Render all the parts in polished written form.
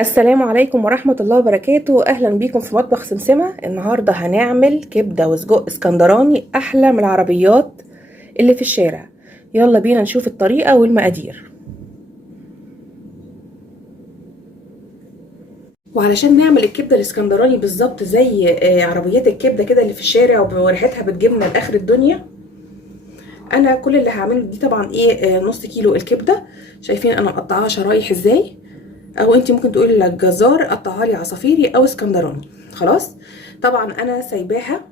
السلام عليكم ورحمة الله وبركاته. أهلا بيكم في مطبخ سمسمة. النهاردة هنعمل كبدة وسجق اسكندراني أحلى من العربيات اللي في الشارع. يلا بينا نشوف الطريقة والمقادير. وعلشان نعمل الكبدة الاسكندراني بالظبط زي عربيات الكبدة كده اللي في الشارع وريحتها بتجيبنا لآخر الدنيا، أنا كل اللي هعمله دي طبعا نص كيلو الكبدة. شايفين أنا مقطعاها شرايح ازاي، او انتي ممكن تقولي للجزار قطعها لي عصافيري او اسكندراني. خلاص، طبعا انا سايباها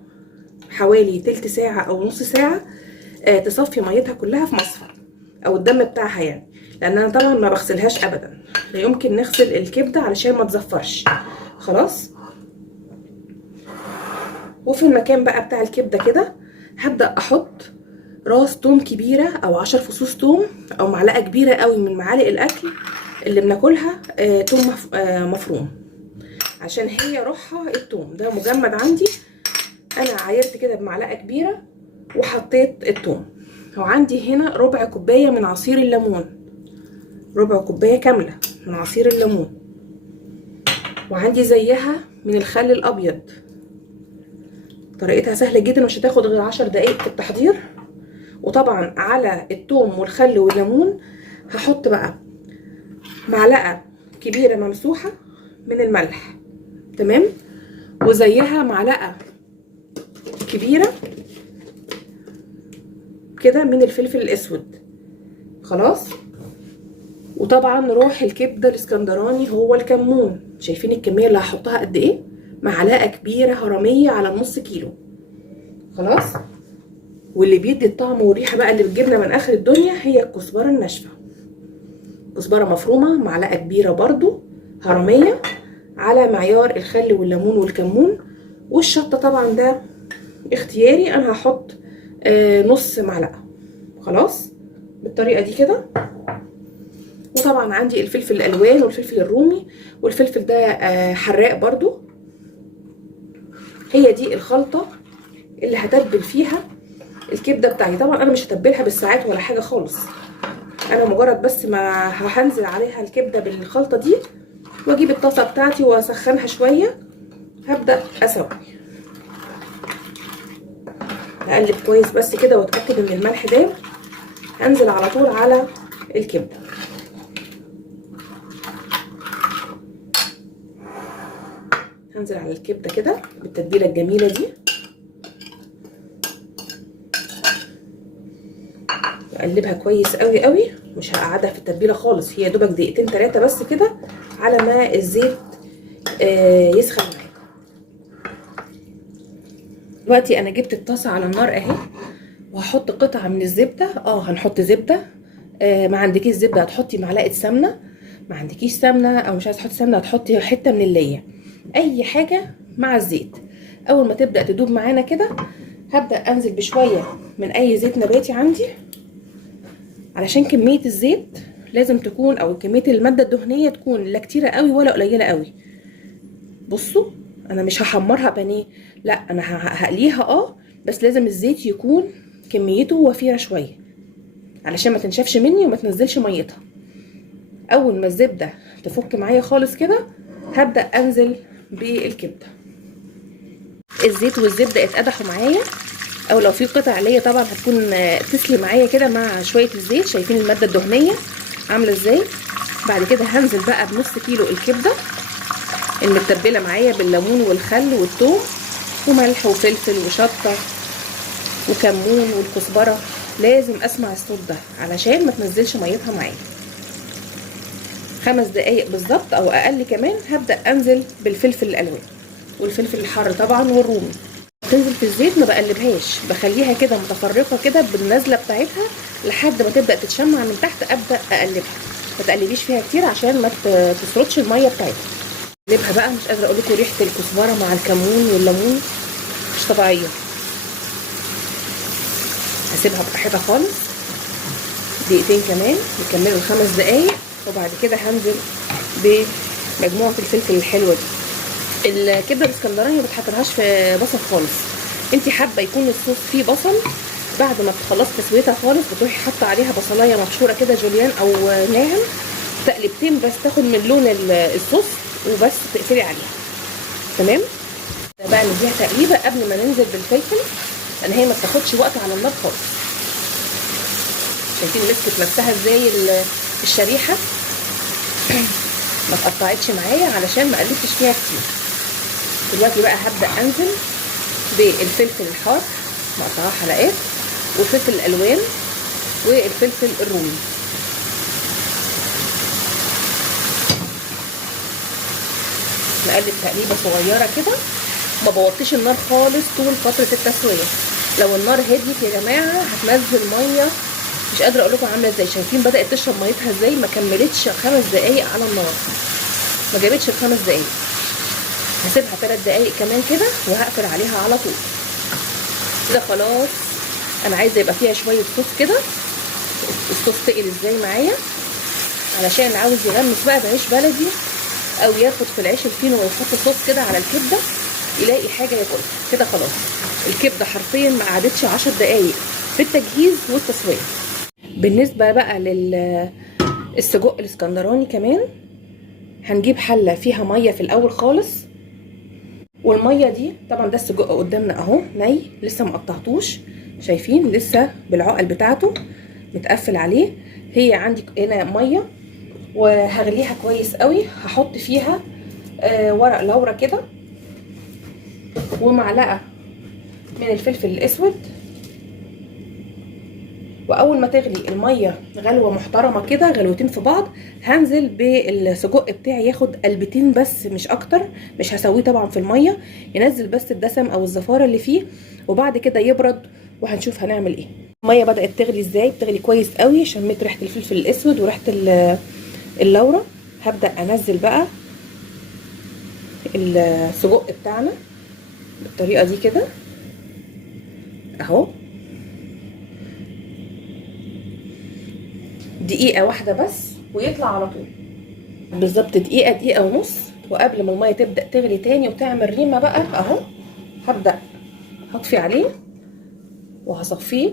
حوالي تلت ساعة او نص ساعة تصفي ميتها كلها في مصفى او الدم بتاعها يعني، لان انا طبعا ما بغسلهاش ابدا، لا يمكن نغسل الكبدة علشان ما تزفرش. خلاص، وفي المكان بقى بتاع الكبدة كده هبدأ احط راس توم كبيرة او 10 فصوص توم او معلقة كبيرة قوي من معالق الاكل اللي بناكلها توم مفروم، عشان هي روحها التوم ده مجمد عندي. انا عايرت كده بمعلقه كبيره وحطيت التوم، وعندي هنا ربع كوبايه من عصير الليمون، ربع كوبايه كامله من عصير الليمون، وعندي زيها من الخل الابيض. طريقتها سهله جدا، مش هتاخد غير 10 دقايق في التحضير. وطبعا على التوم والخل والليمون هحط بقى معلقه كبيره ممسوحه من الملح، تمام، وزيها معلقه كبيره كده من الفلفل الاسود. خلاص، وطبعا روح الكبده الاسكندراني هو الكمون. شايفين الكميه اللي هحطها قد ايه؟ معلقه كبيره هرميه على النص كيلو. خلاص، واللي بيدي الطعم والريحه بقى اللي بتجيبنا من اخر الدنيا هي الكزبره الناشفه. كزبره مفرومه معلقه كبيره برضو هرميه على معيار الخل والليمون والكمون. والشطه طبعا ده اختياري، انا هحط نص معلقه. خلاص، بالطريقه دي كده. وطبعا عندي الفلفل الالوان والفلفل الرومي، والفلفل ده حراق برضو. هي دي الخلطه اللي هتبل فيها الكبده بتاعتي. طبعا انا مش هتبلها بالساعات ولا حاجه خالص، انا مجرد بس ما هنزل عليها الكبده بالخلطه دي، واجيب الطاسه بتاعتي واسخنها شويه، هبدا اسوي. اقلب كويس بس كده واتاكد ان الملح داب. هنزل على طول على الكبده. هنزل على الكبده كده بالتتبيله الجميله دي، اقلبها كويس قوي قوي. مش هقعدها في التتبيله خالص، هي دوبك دقيقتين 3 بس كده على ما الزيت يسخن معايا. دلوقتي انا جبت الطاسه على النار اهي، وهحط قطعه من الزبده. هنحط زبده. ما عندكيش زبده هتحطي معلقه سمنه، ما عندكيش سمنه او مش عايزه تحطي سمنه هتحطي حته من الليه، اي حاجه مع الزيت. اول ما تبدا تدوب معانا كده هبدا انزل بشويه من اي زيت نباتي عندي، علشان كميه الزيت لازم تكون، او كميه الماده الدهنيه تكون لا كتيره قوي ولا قليله قوي. بصوا، انا مش هحمرها بانيه، لا انا هقليها بس لازم الزيت يكون كميته وفيره شويه علشان ما تنشفش مني وما تنزلش ميتها. اول ما الزبده تفك معايا خالص كده هبدا انزل بالكبده. الزيت والزبده اتقدحوا معايا، او لو في قطع ليا طبعا هتكون تسلي معايا كده مع شويه الزيت. شايفين الماده الدهنيه عامله ازاي؟ بعد كده هنزل بقى بنص كيلو الكبده المتبله معايا بالليمون والخل والثوم وملح وفلفل وشطه وكمون والكزبره. لازم اسمع الصوت ده علشان ما تنزلش ميتها معايا. 5 دقايق بالظبط او اقل كمان هبدا انزل بالفلفل الالوان والفلفل الحار طبعا والرومي. تنزل في الزيت ما بقلبهاش، بخليها كده متفرقه كده بالنزله بتاعتها لحد ما تبدا تتشمع من تحت. ابدا اقلبها، ما تقلبيش فيها كتير عشان ما تسرطش الميه بتاعتها. اقلبها بقى، مش قادره اقول لكم ريحه الكزبره مع الكمون والليمون مش طبيعيه. هسيبها براحتها خالص دقيقتين كمان يكملوا ال5 دقايق، وبعد كده هنزل بمجموعه الفلفل الحلوه دي. الكبده الاسكندراني ما بتحطلهاش في بصل خالص. انت حابه يكون الصوص فيه بصل، بعد ما تخلصي تسويتها خالص بتروحي حاطه عليها بصلايه مبشوره كده جوليان او ناعم، تقلبتين بس تاخد من لون الصوص وبس تقفلي عليها. تمام. بقى نديها تقليبه قبل ما ننزل بالفلفل، لان هي ما بتاخدش وقت على النار خالص. شايفين مسكت نفسها ازاي الشريحه ما اتقطعتش معايا علشان ما قلبتش فيها كتير. دلوقتي بقى هبدا انزل بالفلفل الحار مقطعاه حلقات، والفلفل الالوان، والفلفل الرومي. نقلب تقليبه صغيره كده، ما بوطيش النار خالص طول فتره التسويه. لو النار هديت يا جماعه هتنزل ميه مش قادره اقول لكم عامله ازاي. شايفين بدات تشرب ميتها ازاي؟ ما كملتش 5 دقايق على النار، ما جابتش ال5 دقايق. هسيبها 3 دقايق كمان كده وهقفل عليها على طول. كده خلاص. انا عايزه يبقى فيها شويه صوص كده. الصوص تقل ازاي معايا؟ علشان اللي عاوز يغمس بقى بعيش بلدي او ياخد في العيش الفينو ويحط صوص كده على الكبده يلاقي حاجه ياكلها. كده خلاص. الكبده حرفيا ما قعدتش 10 دقايق في التجهيز والتسويه. بالنسبه بقى للسجق الاسكندراني كمان، هنجيب حله فيها ميه في الاول خالص، والميه دي طبعا ده السجق قدامنا اهو ني لسه ما قطعتوش. شايفين لسه بالعقل بتاعته متقفل عليه. هي عندي هنا ميه وهغليها كويس قوي. هحط فيها ورق لورا كده، ومعلقه من الفلفل الاسود. واول ما تغلي الميه غلوه محترمه كده، غلوتين في بعض، هنزل بالسجق بتاعي ياخد قلبتين بس مش اكتر. مش هسويه طبعا في الميه، ينزل بس الدسم او الزفاره اللي فيه، وبعد كده يبرد وهنشوف هنعمل ايه. الميه بدات تغلي ازاي؟ بتغلي كويس قوي. شميت ريحه الفلفل الاسود وريحه اللورا. هبدا انزل بقى السجق بتاعنا بالطريقه دي كده اهو. دقيقة واحدة بس ويطلع على طول. بالظبط دقيقة، دقيقة ونص. وقبل ما المية تبدأ تغلي تاني وتعمل ريمة بقى اهو، هبدأ هطفي عليه وهصفيه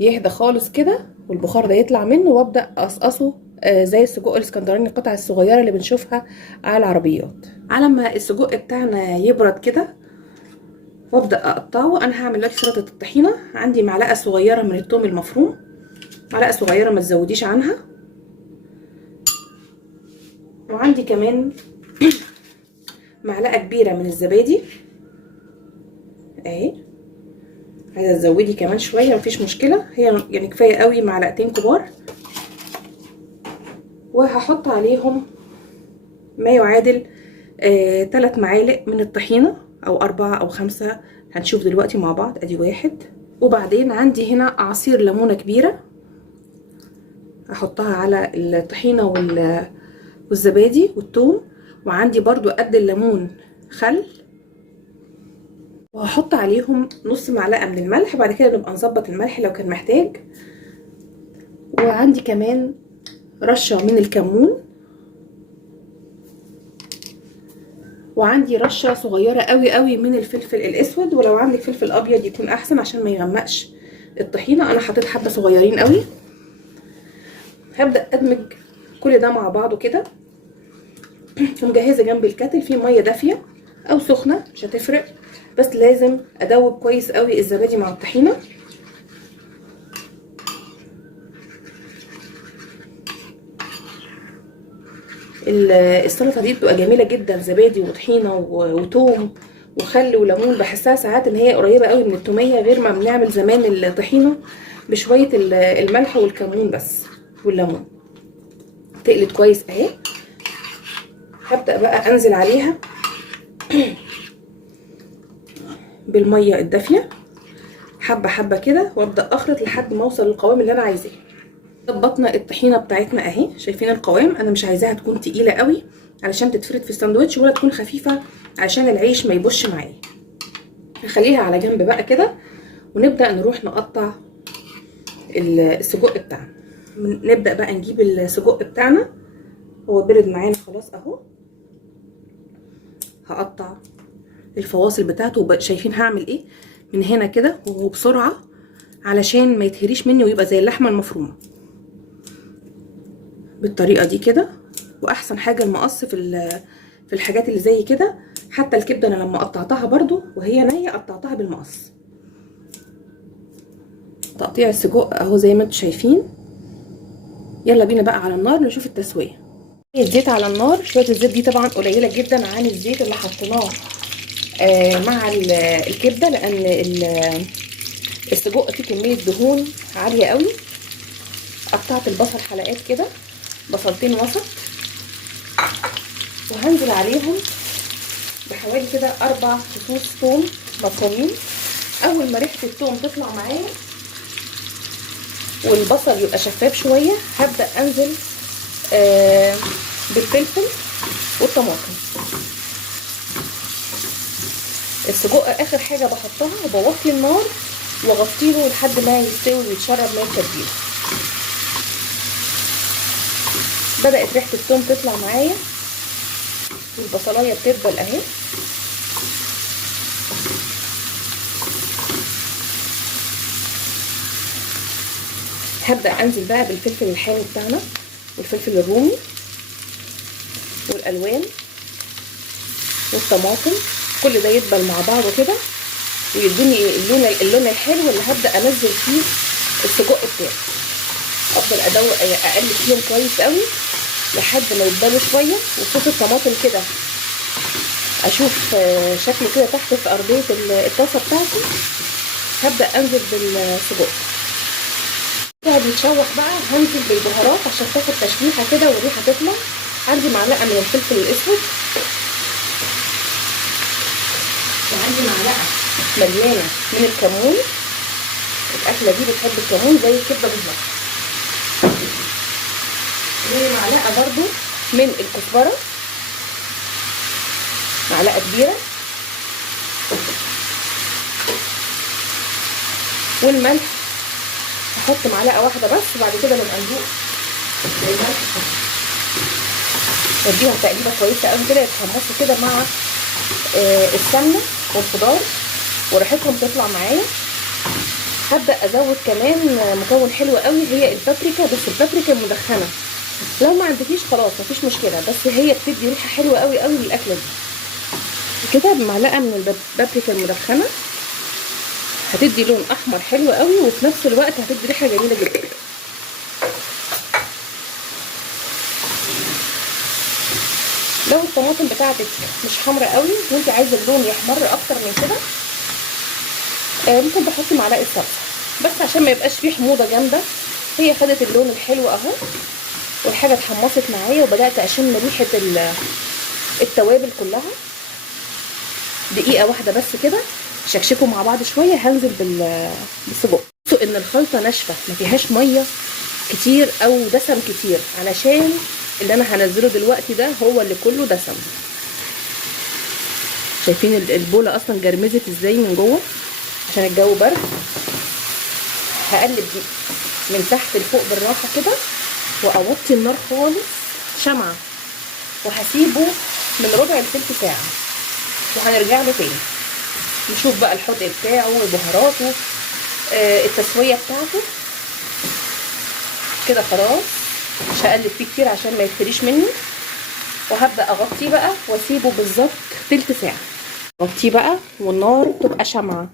يهدى خالص كده والبخار ده يطلع منه، وابدأ اقصقصه زي السجق الاسكندراني القطع الصغيرة اللي بنشوفها على العربيات. على ما السجق بتاعنا يبرد كده وابدأ اقطعه. انا هعمل دلوقتي سلطة الطحينة. عندي معلقة صغيرة من الثوم المفروم، معلقة صغيرة ما تزوديش عنها. وعندي كمان معلقة كبيرة من الزبادي اهي. عايزة تزودي كمان شوية مفيش مشكلة، هي يعني كفاية قوي معلقتين كبار. وهحط عليهم ما يعادل 3 معالق من الطحينة او 4 أو 5، هنشوف دلوقتي مع بعض. ادي 1. وبعدين عندي هنا عصير ليمونة كبيرة احطها على الطحينة والزبادي والثوم. وعندي برضو قد الليمون خل، وهحط عليهم نص معلقة من الملح. بعد كده نبقى نظبط الملح لو كان محتاج. وعندي كمان رشة من الكمون، وعندي رشة صغيرة قوي قوي من الفلفل الاسود، ولو عندك فلفل ابيض يكون احسن عشان ما يغمقش الطحينة. انا حطيت حبة صغيرين قوي. هبدأ ادمج كل ده مع بعضه كده. ومجهزة جنب الكاتل فيه مية دافية او سخنة مش هتفرق، بس لازم ادوب كويس قوي الزبادي مع الطحينة. السلطة دي بتبقى جميلة جدا، زبادي وطحينة وتوم وخل وليمون. بحسها ساعات ان هي قريبة قوي من التومية، غير ما بنعمل زمان الطحينة بشوية الملح والكمون بس والليمون. تقلت كويس اهي. هبدأ بقى انزل عليها بالمية الدافية حبة حبة كده، وابدأ اخلط لحد ما اوصل للقوام اللي انا عايزاه. ظبطنا الطحينه بتاعتنا اهي. شايفين القوام؟ انا مش عايزاها تكون تقيله قوي علشان تتفرد في الساندوتش، ولا تكون خفيفه علشان العيش ما يبوش معايا. هخليها على جنب بقى كده، ونبدا نروح نقطع السجق بتاعنا. نبدا بقى نجيب السجق بتاعنا، هو برد معانا خلاص اهو. هقطع الفواصل بتاعته. شايفين هعمل ايه؟ من هنا كده وبسرعه علشان ما يتهريش مني ويبقى زي اللحمه المفرومه بالطريقه دي كده. واحسن حاجه المقص في الحاجات اللي زي كده. حتى الكبده انا لما قطعتها برضو وهي نيه قطعتها بالمقص. تقطيع السجق اهو زي ما انتم شايفين. يلا بينا بقى على النار نشوف التسويه. الزيت على النار. شويه الزيت دي طبعا قليله جدا عن الزيت اللي حطيناه مع الكبده، لان السجق فيه كميه دهون عاليه قوي. قطعت البصل حلقات كده، بصلتين وسط، وهنزل عليهم بحوالي كده 4 فصوص ثوم مفرومين. اول ما ريحه الثوم تطلع معايا والبصل يبقى شفاف شويه هبدا انزل بالفلفل والطماطم. السجق اخر حاجه بحطها وبوطي النار واغطيله لحد ما يستوي ويتشرب من التتبيله. بدات ريحه الثوم تطلع معايا والبصلايه بتدبل اهي. هبدا انزل بقى بالفلفل الحامي بتاعنا والفلفل الرومي والالوان والطماطم. كل ده يدبل مع بعضه كده ويدوني اللون الحلو اللي هبدا انزل فيه السجق بتاعي. افضل اقلب فيهم كويس قوي لحد ما يدبلوا شويه. وصوص الطماطم كده اشوف شكله كده تحت في ارضيه الطاسه بتاعتي. هبدا انزل بالسجق ده بيتشوح بقى. هنزل بالبهارات عشان تاخد تشويحه كده والريحه تطلع. عندي معلقه من الفلفل الاسود، وعندي معلقه مليانه من الكمون. الاكله دي بتحب الكمون زي الكبده بالظبط. ومعلقه برضو من الكزبره، معلقه كبيره. والملح هحط معلقه واحده بس، وبعد كده نبقى ندوق الملح. اديهم تقليبه كويسه قوي كده يتحمصوا كده مع السمنه والخضار وريحتهم تطلع معايا. هبدا ازود كمان مكون حلو قوي هي البابريكا، بس البابريكا المدخنه. لو ما عندكيش خلاص مفيش مشكله، بس هي بتدي ريحه حلوه قوي قوي للاكله دي. كده بمعلقه من البابريكا المدخنه هتدي لون احمر حلو قوي، وفي نفس الوقت هتدي ريحه جميله جدا. لو الطماطم بتاعتك مش حمرا قوي وانت عايزه اللون يحمر اكتر من كده ممكن تحطي معلقه صلصه، بس عشان ما يبقاش فيه حموضه جامده. هي خدت اللون الحلو اهو، والحاجه اتحمصت معايا وبدات اشم ريحه التوابل كلها. دقيقه واحده بس كده شكشكوا مع بعض شويه. هنزل بالسجق. بصوا ان الخلطه ناشفه ما فيهاش ميه كتير او دسم كتير، علشان اللي انا هنزله دلوقتي ده هو اللي كله دسم. شايفين البوله اصلا جرمزت ازاي من جوه عشان الجو برد. هقلب من تحت لفوق بالراحه كده واوطي النار خالص شمعه، وهسيبه من ربع لثلث ساعه وهنرجع له تاني نشوف بقى الحرق بتاعه وبهاراته التسويه بتاعته. كده خلاص مش هقلب فيه كتير عشان ما يتهريش مني، وهبدا اغطيه بقى واسيبه بالظبط تلت ساعه. اغطيه بقى والنار تبقى شمعه.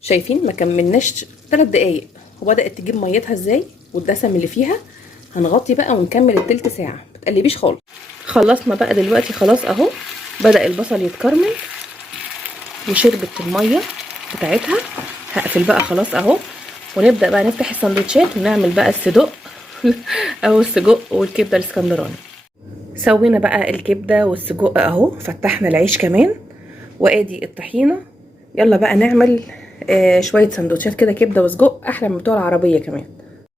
شايفين ما كملناش 3 دقايق وبدات تجيب ميتها ازاي والدسم اللي فيها. هنغطي بقى ونكمل التلت ساعه، ما تقلبيش خالص. خلصنا بقى دلوقتي خلاص اهو بدا البصل يتكرمل وشربت الميه بتاعتها. هقفل بقى خلاص اهو، ونبدا بقى نفتح السندوتشات ونعمل بقى الصدق او السجق والكبده الاسكندراني. سوينا بقى الكبده والسجق اهو، فتحنا العيش كمان وادي الطحينه. يلا بقى نعمل شويه سندوتشات كده كبده وسجق احلى من بتوع العربيه كمان.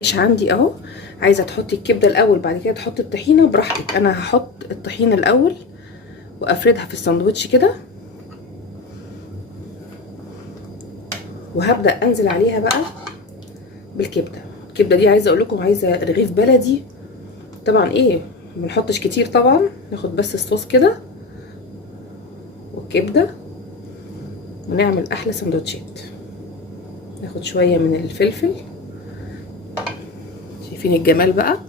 مش عندي اهو، عايزه تحطي الكبده الاول بعد كده تحطي الطحينه براحتك. انا هحط الطحينه الاول وافردها في الساندوتش كده، وهبدا انزل عليها بقى بالكبده. الكبده دي عايزه اقول لكم عايزه رغيف بلدي طبعا. ايه ما نحطش كتير طبعا، ناخد بس الصوص كده والكبده ونعمل احلى سندوتشات. ناخد شويه من الفلفل، شايفين الجمال بقى.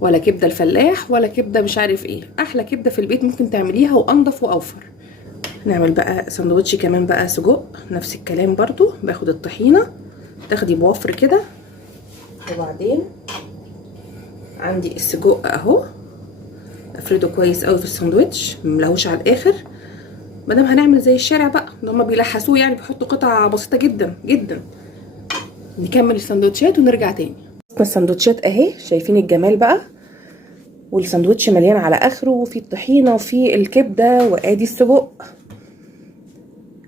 ولا كبده الفلاح ولا كبده مش عارف ايه. احلى كبده في البيت ممكن تعمليها، وانضف واوفر. نعمل بقى سندوتش كمان بقى سجق، نفس الكلام برضو. باخد الطحينه، تاخدي بوفر كده، وبعدين عندي السجق اهو، افرده كويس قوي في الساندوتش، مملهوش على الاخر. مادام هنعمل زي الشارع بقى اللي هما بيلحسوه، يعني بيحطوا قطع بسيطه جدا جدا. نكمل السندوتشات ونرجع تاني. السندوتشات اهي، شايفين الجمال بقى، والساندوتش مليان على اخره، وفي الطحينه وفي الكبده، وادي السجق.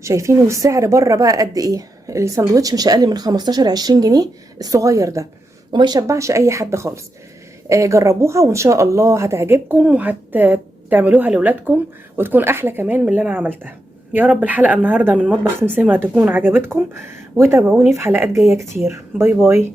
شايفين السعر بره بقى قد ايه؟ الساندوتش مش اقل من 15-20 جنيه الصغير ده، وما يشبعش اي حد خالص. جربوها وان شاء الله هتعجبكم، وهتعملوها لاولادكم، وتكون احلى كمان من اللي انا عملتها. يا رب الحلقه النهارده من مطبخ سمسمه تكون عجبتكم، وتابعوني في حلقات جايه كتير. باي باي.